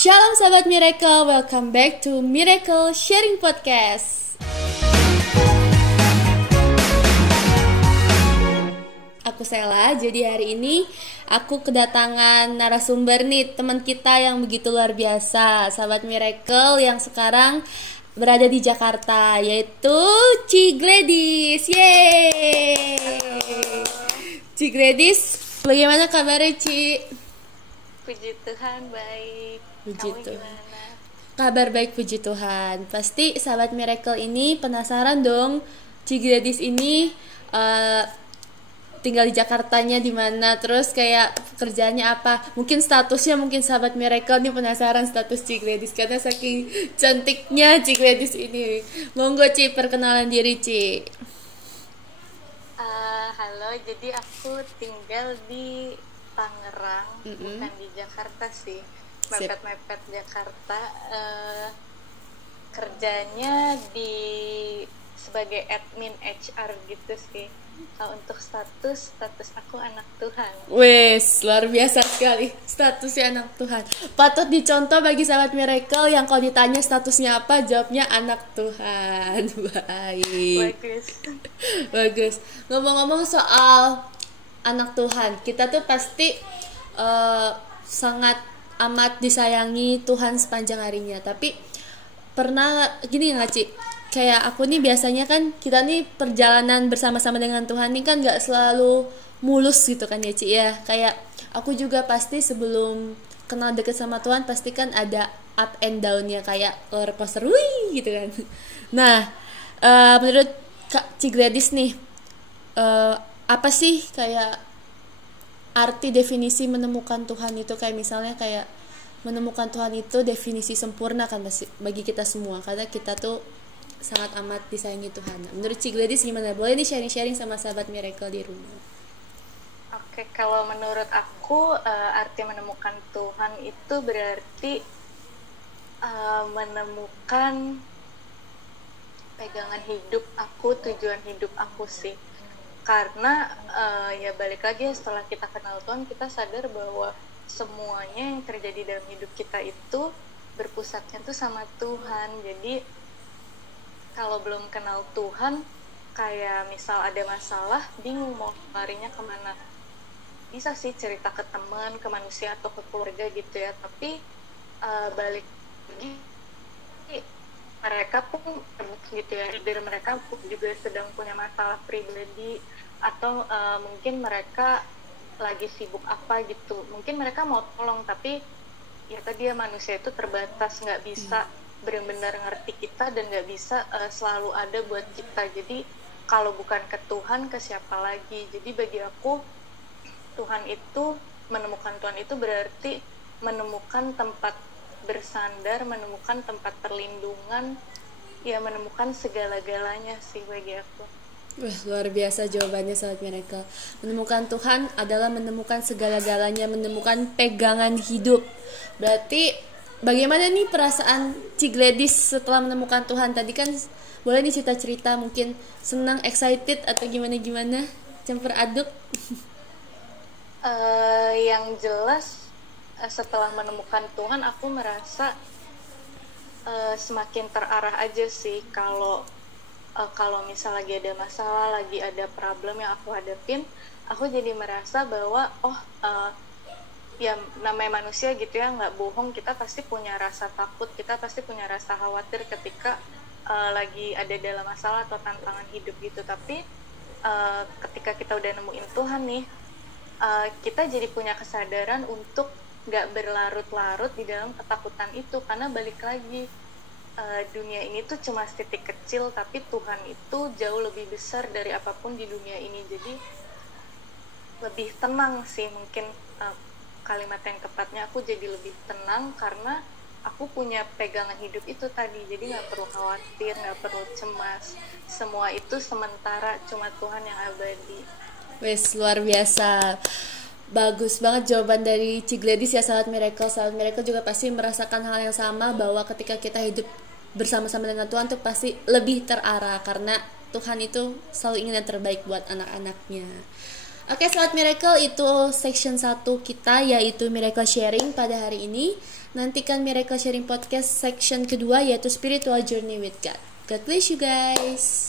Shalom sahabat Miracle, welcome back to Miracle Sharing Podcast. Aku Sela, jadi hari ini aku kedatangan narasumber nih, teman kita yang begitu luar biasa, sahabat Miracle yang sekarang berada di Jakarta, yaitu Ci Gladys. Yeay! Ci Gladys, bagaimana kabarnya Ci? Puji Tuhan, baik. Puji Kamu Tuhan. gimana? Kabar baik, puji Tuhan. Pasti sahabat Miracle ini penasaran dong, Ci Gladys ini tinggal di Jakartanya di mana, terus kayak kerjanya apa, mungkin statusnya, mungkin sahabat Miracle nih penasaran status Ci Gladys karena saking cantiknya Ci Gladys ini. Monggo Ci, perkenalan diri Ci. Halo, jadi aku tinggal di Tangerang, bukan di Jakarta sih. Mepet-mepet Jakarta. Kerjanya sebagai admin HR gitu sih. Kalau untuk status aku anak Tuhan. Wes, luar biasa sekali statusnya anak Tuhan. Patut dicontoh bagi sahabat Miracle yang kalau ditanya statusnya apa, jawabnya anak Tuhan. Baik. Bagus. Ngomong-ngomong soal anak Tuhan, kita tuh pasti sangat amat disayangi Tuhan sepanjang harinya. Tapi pernah gini nggak Ci? Kayak aku nih biasanya kan, kita nih perjalanan bersama-sama dengan Tuhan nih kan gak selalu mulus gitu kan ya Ci ya. Kayak aku juga pasti sebelum kenal deket sama Tuhan pasti kan ada up and down-nya, kayak roller coaster wih gitu kan. Nah, menurut Kak Ci Gladys nih, apa sih kayak arti definisi menemukan Tuhan itu? Kayak misalnya kayak menemukan Tuhan itu definisi sempurna kan bagi kita semua, karena kita tuh sangat amat disayangi Tuhan. Menurut Ci Gladys gimana? Boleh nih sharing-sharing sama sahabat Miracle di rumah. Oke, kalau menurut aku arti menemukan Tuhan itu berarti menemukan pegangan hidup aku, tujuan hidup aku sih. Karena ya balik lagi, setelah kita kenal Tuhan, kita sadar bahwa semuanya yang terjadi dalam hidup kita itu berpusatnya tuh sama Tuhan. Jadi kalau belum kenal Tuhan, kayak misal ada masalah, bingung mau larinya kemana. Bisa sih cerita ke teman, ke manusia, atau ke keluarga gitu ya. Tapi balik lagi, mereka pun gitu ya, diri mereka pun juga sedang punya masalah pribadi, atau mungkin mereka lagi sibuk apa gitu. Mungkin mereka mau tolong, tapi ya tadi ya, manusia itu terbatas, nggak bisa benar-benar ngerti kita dan nggak bisa selalu ada buat kita. Jadi kalau bukan ke Tuhan, ke siapa lagi? Jadi bagi aku, menemukan Tuhan itu berarti menemukan tempat bersandar, menemukan tempat perlindungan, ya menemukan segala-galanya sih bagi aku. Wah, luar biasa jawabannya sahabat Miracle. Menemukan Tuhan adalah menemukan segala-galanya, menemukan pegangan hidup. Berarti bagaimana nih perasaan Ci Gladys setelah menemukan Tuhan? Tadi kan boleh nih cerita-cerita, mungkin senang, excited, atau gimana-gimana, campur aduk. Yang jelas setelah menemukan Tuhan, aku merasa semakin terarah aja sih. Kalau misal lagi ada masalah, lagi ada problem yang aku hadapin, aku jadi merasa bahwa ya namanya manusia gitu ya, nggak bohong, kita pasti punya rasa takut, kita pasti punya rasa khawatir ketika lagi ada dalam masalah atau tantangan hidup gitu. Tapi ketika kita udah nemuin Tuhan nih, kita jadi punya kesadaran untuk nggak berlarut-larut di dalam ketakutan itu. Karena balik lagi, dunia ini tuh cuma titik kecil, tapi Tuhan itu jauh lebih besar dari apapun di dunia ini. Jadi lebih tenang sih mungkin kalimat yang tepatnya. Aku jadi lebih tenang karena aku punya pegangan hidup itu tadi. Jadi nggak perlu khawatir, nggak perlu cemas. Semua itu sementara, cuma Tuhan yang abadi. Wes, luar biasa. Bagus banget jawaban dari Ci Gladys ya sahabat Miracle. Sahabat Miracle juga pasti merasakan hal yang sama, bahwa ketika kita hidup bersama-sama dengan Tuhan tuh pasti lebih terarah, karena Tuhan itu selalu ingin yang terbaik buat anak-anaknya. Oke, Sobat Miracle, itu section 1 kita, yaitu Miracle Sharing pada hari ini. Nantikan Miracle Sharing Podcast section kedua, yaitu Spiritual Journey with God. God bless you guys.